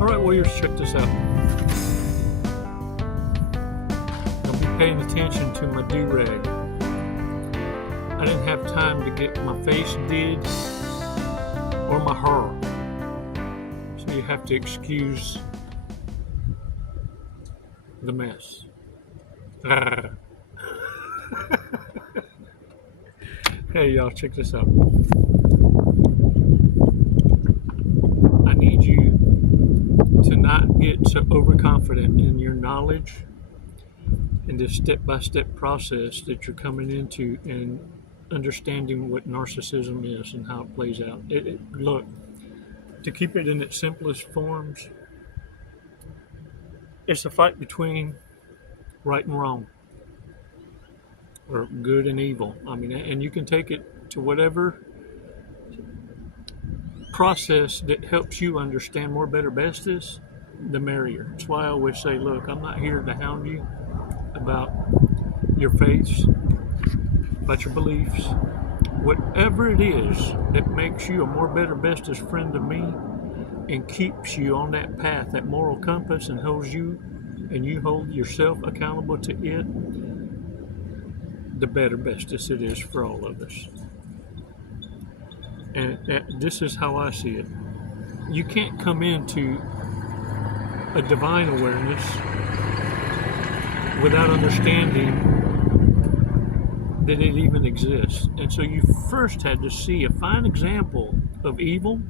Alright, warriors, check this out. Don't be paying attention to my do-rag. I didn't have time to get my face did or my hair. So you have to excuse the mess. Hey y'all, check this out. I need you to not get so overconfident in your knowledge and this step-by-step process that you're coming into and understanding what narcissism is and how it plays out. Look, to keep it in its simplest forms, it's a fight between right and wrong, or good and evil. I mean, and you can take it to whatever process that helps you understand more, better, bestest, the merrier. That's why I always say, look, I'm not here to hound you about your faiths, about your beliefs. Whatever it is that makes you a more, better, bestest friend to me and keeps you on that path, that moral compass, and holds you and you hold yourself accountable to it, the better, bestest it is for all of us. And this is how I see it. You can't come into a divine awareness without understanding that it even exists. And so you first had to see a fine example of evil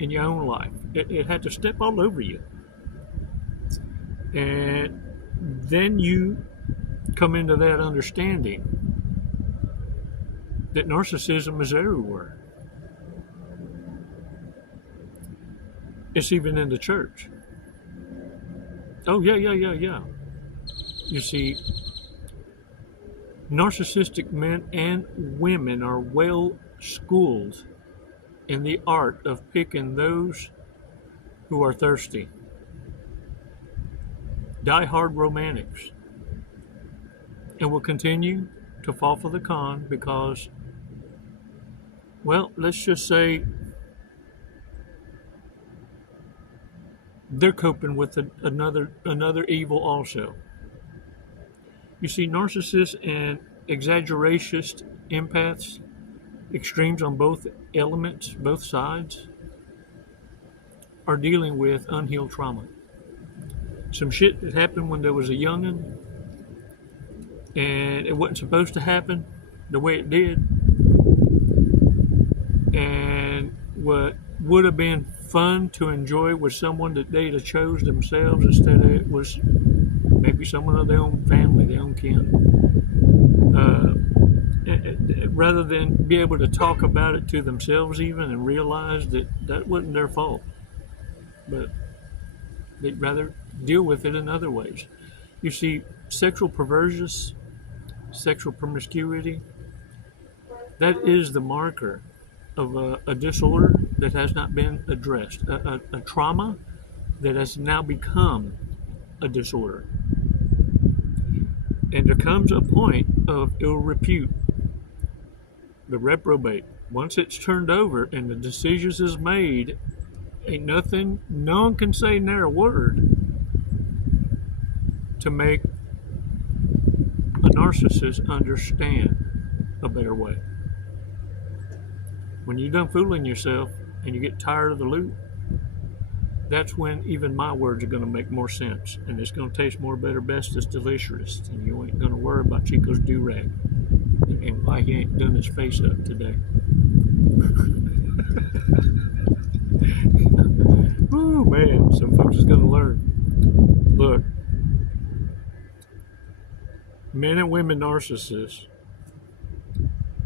in your own life. It had to step all over you. And then you come into that understanding that narcissism is everywhere. It's even in the church. Oh, yeah. You see, narcissistic men and women are well schooled in the art of picking those who are thirsty. Die-hard romantics. And will continue to fall for the con because, well, let's just say they're coping with another evil also. You see, narcissists and exaggerationists, empaths, extremes on both elements, both sides, are dealing with unhealed trauma. Some shit that happened when there was a youngin', and it wasn't supposed to happen the way it did. And what would have been fun to enjoy with someone that they'd have chose themselves, instead of it was maybe someone of their own family, their own kin. Rather than be able to talk about it to themselves even and realize that that wasn't their fault. But they'd rather deal with it in other ways. You see, sexual perversions, sexual promiscuity, that is the marker of a disorder that has not been addressed, a trauma that has now become a disorder. And there comes a point of ill repute, the reprobate. Once it's turned over and the decisions is made, ain't nothing, no one can say ne'er a word to make a narcissist understand a better way. When you're done fooling yourself and you get tired of the loop, that's when even my words are going to make more sense, and it's going to taste more, better, bestest, delicious, and you ain't going to worry about Chico's do-rag and why he ain't done his face up today. Ooh, man, some folks is going to learn. Look, men and women narcissists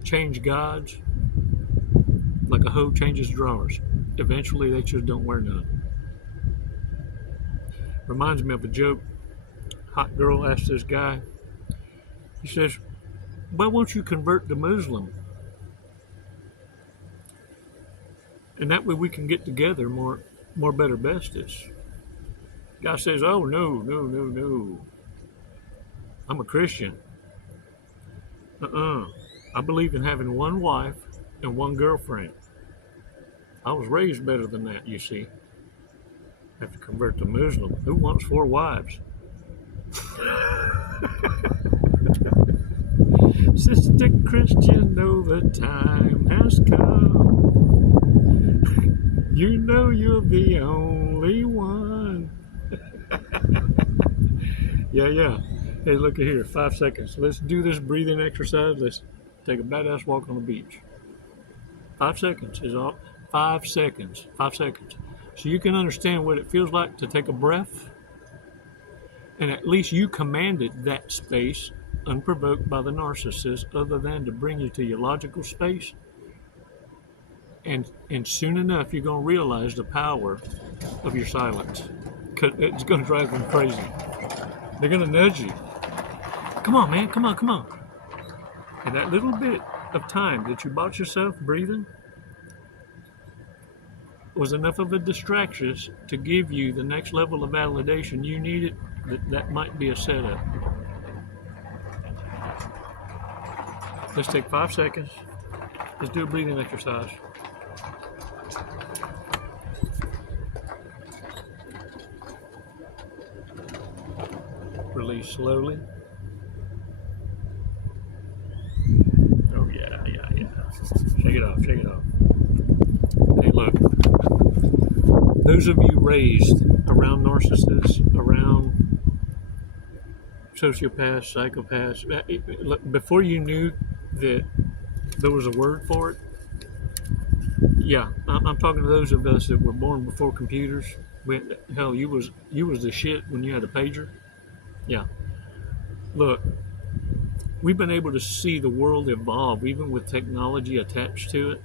change gods like a hoe changes drawers. Eventually, they just don't wear none. Reminds me of a joke. Hot girl asked this guy, he says, why won't you convert to Muslim? And that way we can get together more, better, bestest. Guy says, oh, no. I'm a Christian. I believe in having one wife and one girlfriend. I was raised better than that, you see. Have to convert to Muslim. Who wants 4 wives? Sister Christian, know the time has come. You know you're the only one. Yeah. Hey, look at here. 5 seconds. Let's do this breathing exercise. Let's take a badass walk on the beach. 5 seconds is all. 5 seconds. 5 seconds. So you can understand what it feels like to take a breath. And at least you commanded that space unprovoked by the narcissist, other than to bring you to your logical space. And soon enough, you're going to realize the power of your silence. Because it's going to drive them crazy. They're going to nudge you. Come on, man. Come on. And that little bit of time that you bought yourself breathing was enough of a distraction to give you the next level of validation you needed. That might be a setup. Let's take 5 seconds. Let's do a breathing exercise. Release slowly. Oh yeah. Shake it off. Hey, look. Those of you raised around narcissists, around sociopaths, psychopaths, look, before you knew that there was a word for it, yeah, I'm talking to those of us that were born before computers. Hell, you was the shit when you had a pager. Yeah. Look, we've been able to see the world evolve, even with technology attached to it.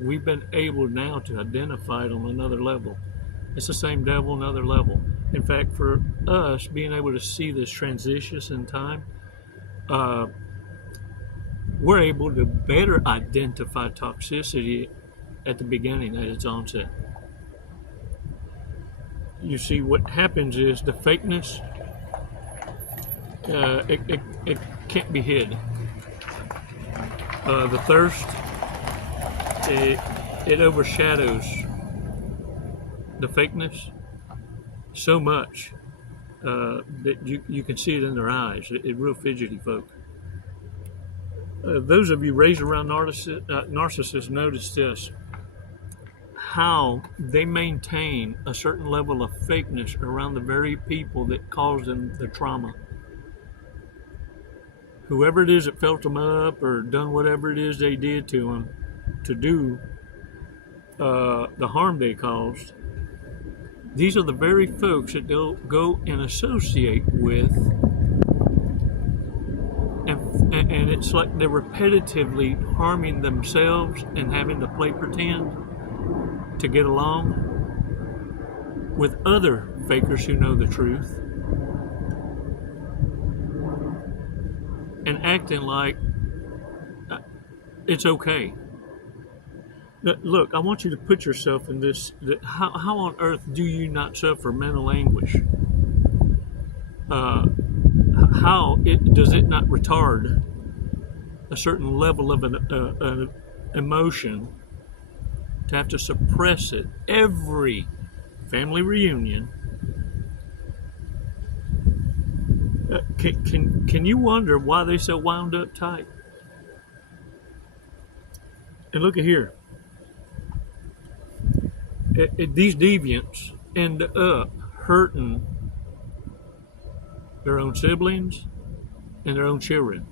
We've been able now to identify it on another level. It's the same devil, another level. In fact, for us, being able to see this transition in time, we're able to better identify toxicity at the beginning, at its onset. You see, what happens is the fakeness, it can't be hid. The thirst, it overshadows the fakeness so much that you can see it in their eyes. It's real fidgety folk. Those of you raised around narcissists notice this, how they maintain a certain level of fakeness around the very people that caused them the trauma. Whoever it is that felt them up or done whatever it is they did to them to do the harm they caused, these are the very folks that they'll go and associate with, and it's like they're repetitively harming themselves and having to play pretend to get along with other fakers who know the truth and acting like it's okay. Look, I want you to put yourself in this. How on earth do you not suffer mental anguish? How does it not retard a certain level of an emotion to have to suppress it every family reunion? Can you wonder why they're so wound up tight? And look at here. These deviants end up hurting their own siblings and their own children.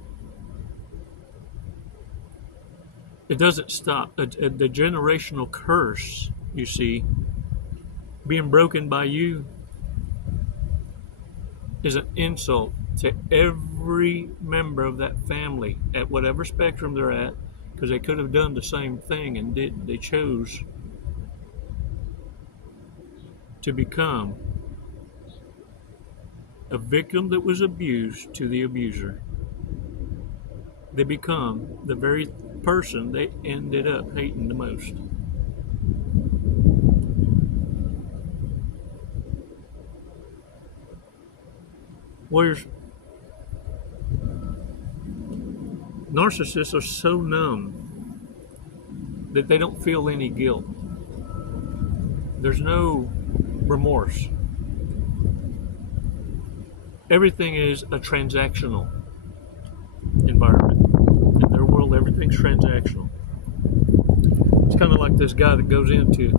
It doesn't stop. The generational curse, you see, being broken by you is an insult to every member of that family at whatever spectrum they're at, because they could have done the same thing and didn't. They chose to become a victim that was abused to the abuser. They become the very person they ended up hating the most. Warriors, narcissists are so numb that they don't feel any guilt. There's no remorse. Everything is a transactional environment. In their world, everything's transactional. It's kind of like this guy that goes into,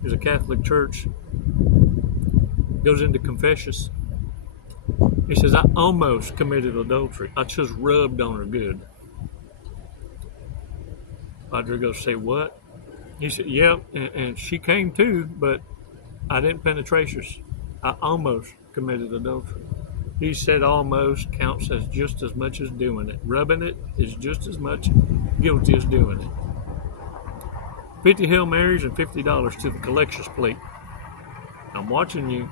there's a Catholic church, goes into confessions. He says, I almost committed adultery. I just rubbed on her good. Padre goes, say what? He said, yep, and she came too, but I didn't penetrations. I almost committed adultery. He said almost counts as just as much as doing it. Rubbing it is just as much guilty as doing it. 50 Hail Marys and $50 to the collections plate. I'm watching you.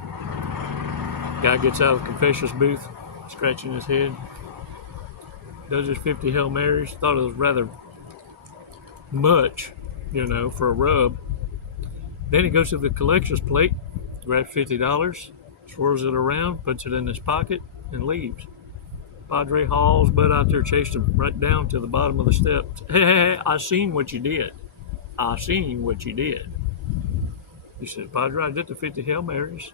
Guy gets out of the confessions booth, scratching his head. Does his 50 Hail Marys. Thought it was rather much, for a rub. Then he goes to the collections plate, grabs $50, swirls it around, puts it in his pocket, and leaves. Padre hauls butt out there, chased him right down to the bottom of the steps. Hey, I seen what you did. I seen what you did. He said, Padre, I did the 50 Hail Marys.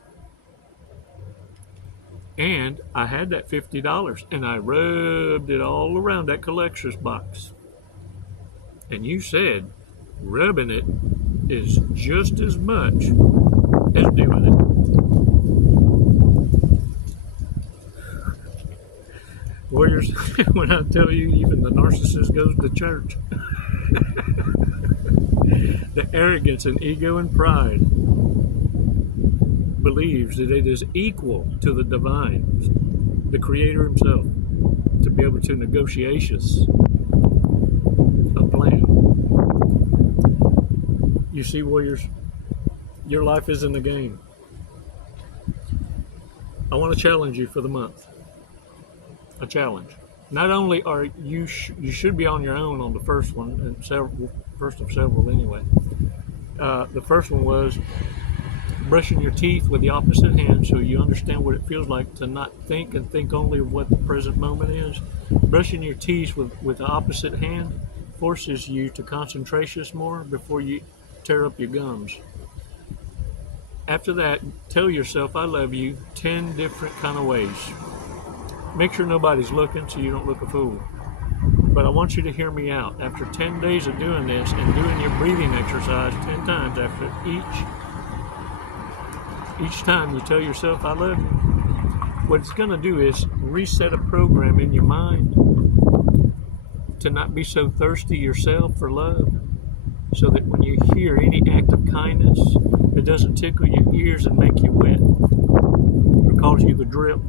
And I had that $50, and I rubbed it all around that collector's box. And you said rubbing it is just as much as doing it. Warriors, when I tell you even the narcissist goes to church. The arrogance and ego and pride believes that it is equal to the divine, the Creator himself, to be able to negotiations a plan. You see, warriors, your life isn't a game. I want to challenge you for the month. A challenge. Not only are you should be on your own on the first one, and first of several anyway. The first one was brushing your teeth with the opposite hand so you understand what it feels like to not think and think only of what the present moment is. Brushing your teeth with the opposite hand forces you to concentrate more before you tear up your gums. After that, tell yourself, I love you 10 different kind of ways. Make sure nobody's looking so you don't look a fool. But I want you to hear me out. After 10 days of doing this and doing your breathing exercise 10 times, after each time you tell yourself, I love you, what it's going to do is reset a program in your mind to not be so thirsty yourself for love, so that when you hear any act of kindness, it doesn't tickle your ears and make you wet or cause you the drip.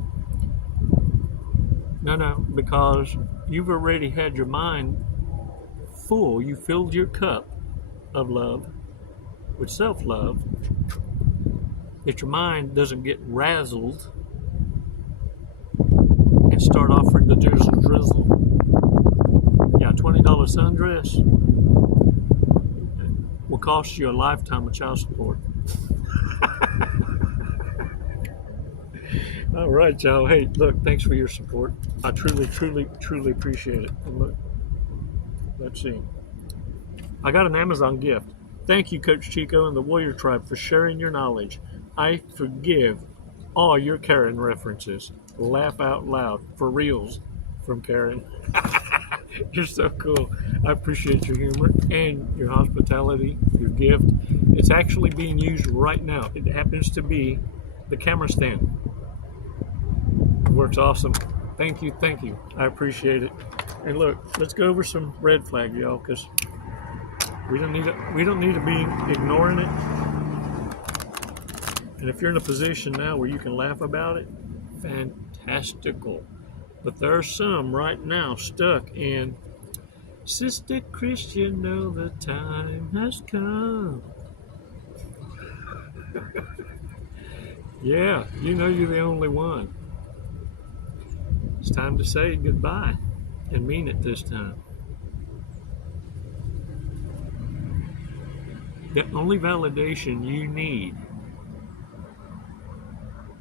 No, because you've already had your mind full. You filled your cup of love with self-love, that your mind doesn't get razzled and start offering the drizzle. Yeah, $20 sundress will cost you a lifetime of child support. All right, y'all. Hey, look, thanks for your support. I truly appreciate it. And look, let's see. I got an Amazon gift. Thank you, Coach Chico and the Warrior Tribe, for sharing your knowledge. I forgive all your Karen references. Laugh out loud. For reals, from Karen. You're so cool. I appreciate your humor and your hospitality, your gift. It's actually being used right now. It happens to be the camera stand. It works awesome. Thank you. I appreciate it. And look, let's go over some red flags, y'all, because we don't need to be ignoring it. And if you're in a position now where you can laugh about it, fantastical. But there are some right now stuck in, Sister Christian, know the time has come. Yeah, you know you're the only one. It's time to say goodbye and mean it this time. The only validation you need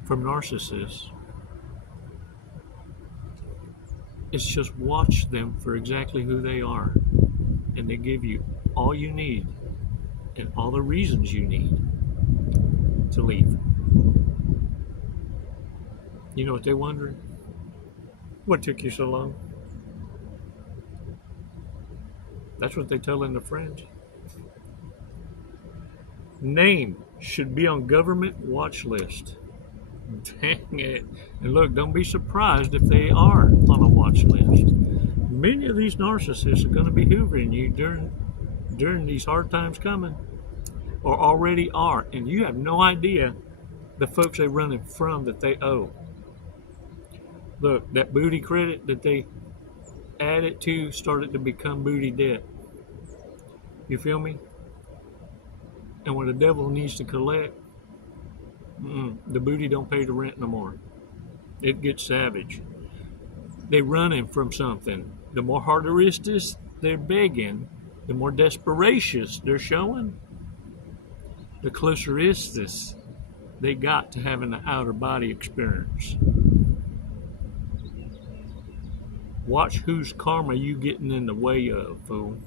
from narcissists is just watch them for exactly who they are, and they give you all you need and all the reasons you need to leave. You know what they're wondering? What took you so long? That's what they're telling their friends. Name should be on government watch list. Dang it. And look, don't be surprised if they are on a watch list. Many of these narcissists are going to be hoovering you during these hard times coming, or already are, and you have no idea the folks they're running from that they owe. Look, that booty credit that they added to started to become booty debt. You feel me? And when the devil needs to collect, the booty don't pay the rent no more. It gets savage. They running from something. The more harder it is they're begging, the more desperation they're showing, the closer is this they got to having an outer body experience. Watch whose karma you getting in the way of, fool.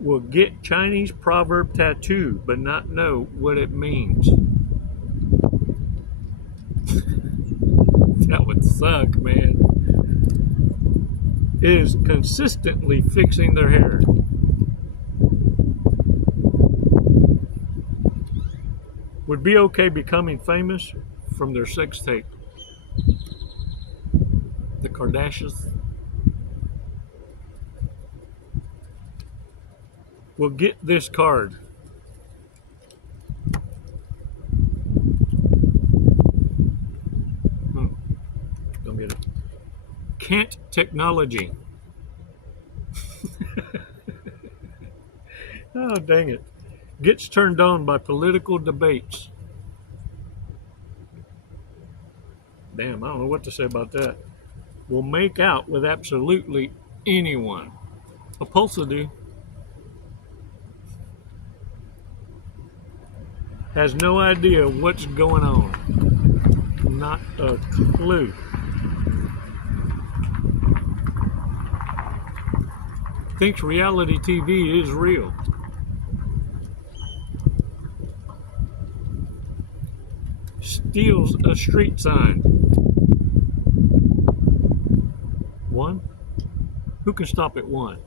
Will get Chinese proverb tattoo, but not know what it means. That would suck, man. Is consistently fixing their hair. Would be okay becoming famous from their sex tape. The Kardashians will get this card. Don't get it. Can't technology. Oh, dang it. Gets turned on by political debates. Damn, I don't know what to say about that. Will make out with absolutely anyone. Repulsa will do. Has no idea what's going on. Not a clue. Thinks reality TV is real. Steals a street sign. One? Who can stop at one?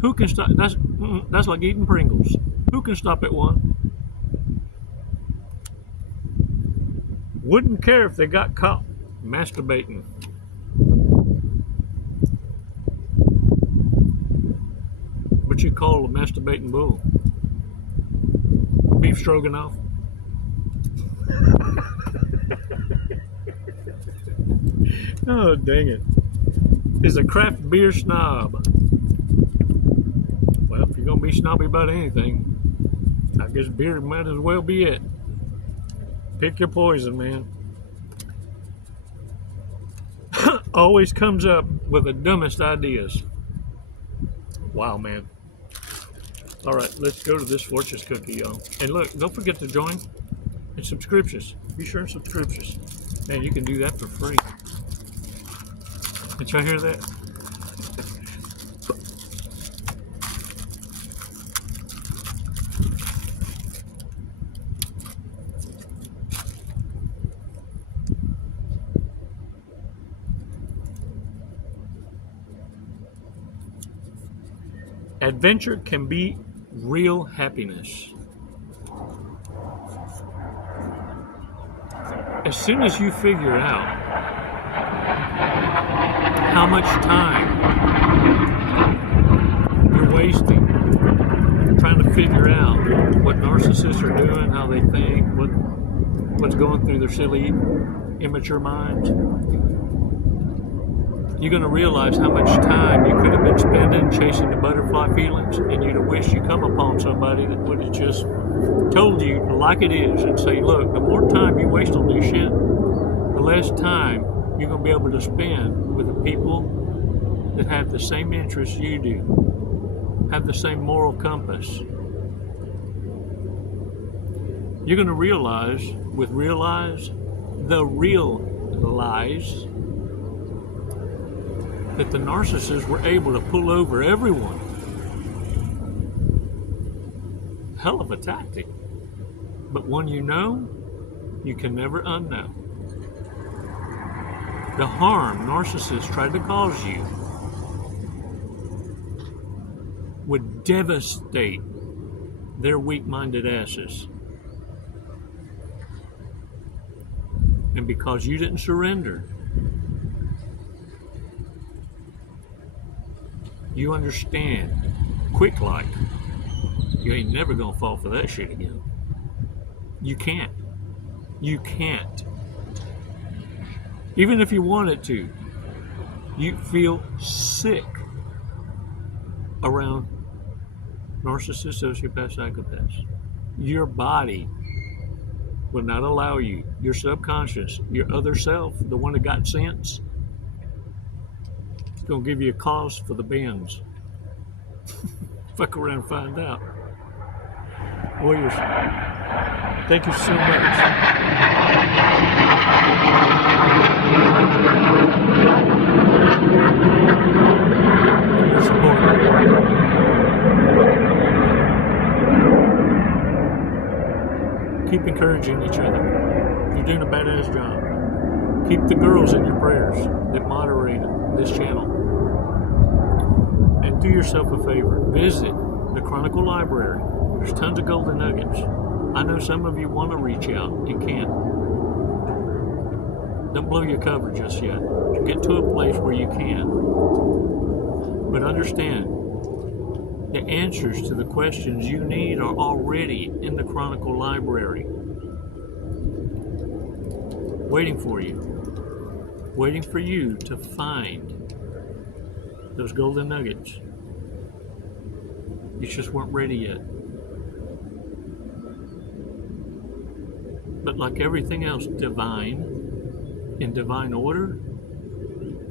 Who can stop? That's like eating Pringles. Who can stop at one? Wouldn't care if they got caught masturbating. What you call a masturbating bull? Beef stroganoff? Oh, dang it. Is a craft beer snob. Well, if you're going to be snobby about anything, I guess beer might as well be it. Pick your poison, man. Always comes up with the dumbest ideas. Wow, man. All right, let's go to this fortune cookie, y'all. And look, don't forget to join and subscriptions. Be sure and subscriptions. Man, you can do that for free. Did y'all hear that? Adventure can be real happiness. As soon as you figure out how much time you're wasting trying to figure out what narcissists are doing, how they think, what's going through their silly, immature minds, you're going to realize how much time you could have been spending chasing the butterfly feelings, and you'd have wished you come upon somebody that would have just told you like it is and say, look, the more time you waste on this shit, the less time you're going to be able to spend with the people that have the same interests you do, have the same moral compass. You're going to realize, the real lies, that the narcissists were able to pull over everyone. hell of a tactic, but one you know, you can never unknow. The harm narcissists tried to cause you would devastate their weak-minded asses. And because you didn't surrender, you understand, quick like, you ain't never gonna fall for that shit again. You can't. You can't. Even if you wanted to, you feel sick around narcissists, sociopaths, psychopaths. Your body will not allow you. Your subconscious, your other self, the one that got sense, it's going to give you a cause for the bends. Fuck around and find out. Warriors, thank you so much. For your support. Keep encouraging each other. You're doing a badass job. Keep the girls in your prayers that moderate this channel. And do yourself a favor. Visit the Chronicle Library. There's tons of golden nuggets. I know some of you want to reach out and can't. Don't blow your cover just yet. Get to a place where you can. But understand, the answers to the questions you need are already in the Chronicle Library. Waiting for you. Waiting for you to find those golden nuggets. You just weren't ready yet. But like everything else divine, in divine order,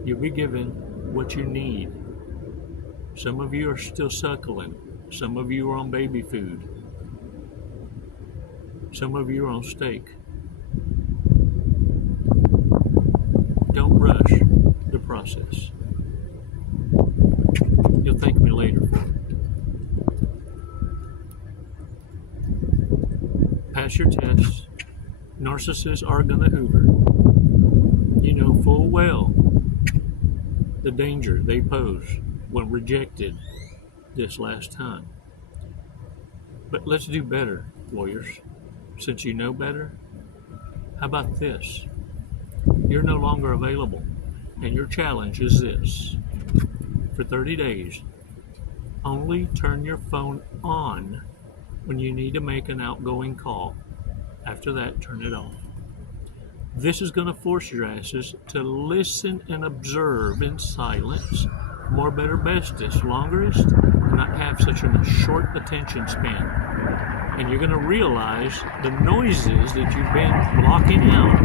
you'll be given what you need. Some of you are still suckling. Some of you are on baby food. Some of you are on steak. Don't rush the process. You'll thank me later for it. Pass your tests. Narcissists are gonna hoover. You know full well the danger they pose when rejected this last time. But let's do better, warriors. Since you know better, how about this? You're no longer available, and your challenge is this. For 30 days, only turn your phone on when you need to make an outgoing call. After that, turn it off. This is going to force your asses to listen and observe in silence, more, better, bestest, longest, and not have such a short attention span. And you're going to realize the noises that you've been blocking out,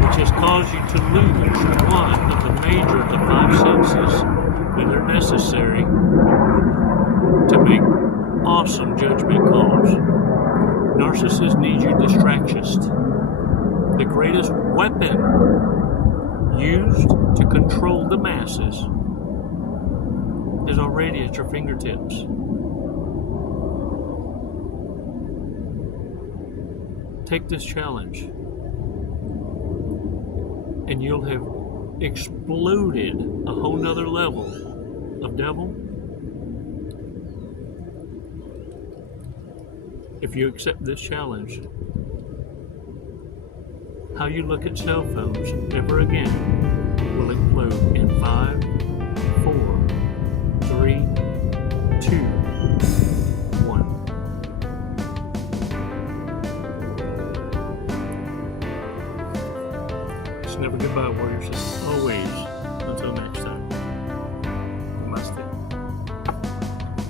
which has caused you to lose one of the major of the five senses that are necessary to make awesome judgment calls. Narcissists need you distractious. The greatest weapon used to control the masses is already at your fingertips. Take this challenge, and you'll have exploded a whole nother level of devil. If you accept this challenge, how you look at cell phones ever again will implode in 5, 4, 3, 2, 1. It's never goodbye, warriors. It's always